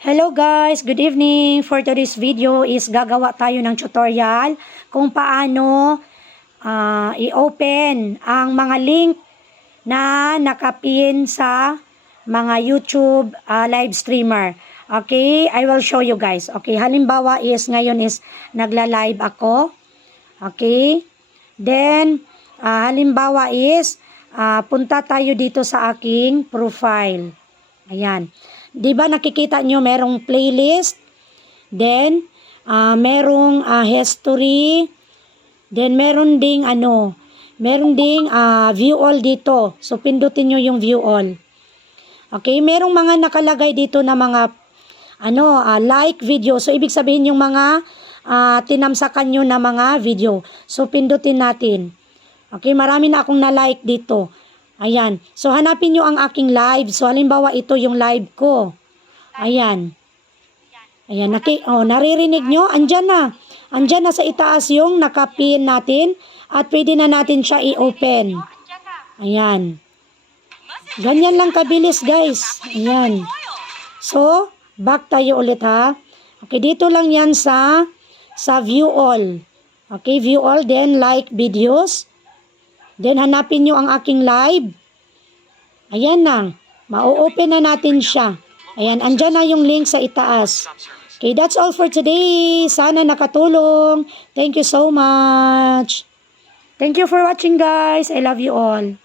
Hello guys, good evening. For today's video is gagawa tayo ng tutorial kung paano ah, i-open ang mga link na nakapin sa mga YouTube ah, live streamer. Okay, I will show you guys. Okay, halimbawa is ngayon is nagla-live ako. Okay? Then ah, halimbawa is ah, punta tayo dito sa aking profile. Ayan. 'Di ba nakikita nyo merong playlist? Then ah merong ah, history. Then meron ding ano, meron ding ah, view all dito. So pindutin nyo yung view all. Okay, merong mga nakalagay dito na mga ano, ah, like video. So ibig sabihin yung mga ah, tinamsakan nyo na mga video. So pindutin natin. Okay, marami na akong na-like dito. Ayan. So, hanapin nyo ang aking live. So, halimbawa, ito yung live ko. Ayan. Ayan. Naki, oh, naririnig nyo? Andyan na. Andyan na sa itaas yung nakapin natin. At pwede na natin siya i-open. Ayan. Ganyan lang kabilis, guys. Ayan. So, back tayo ulit ha. Okay, dito lang yan sa sa view all. Okay, view all, then like videos. Then, hanapin nyo ang aking live. Ayan na. Ma-open na natin siya. Ayan, andyan na yung link sa itaas. Okay, that's all for today. Sana nakatulong. Thank you so much. Thank you for watching, guys. I love you all.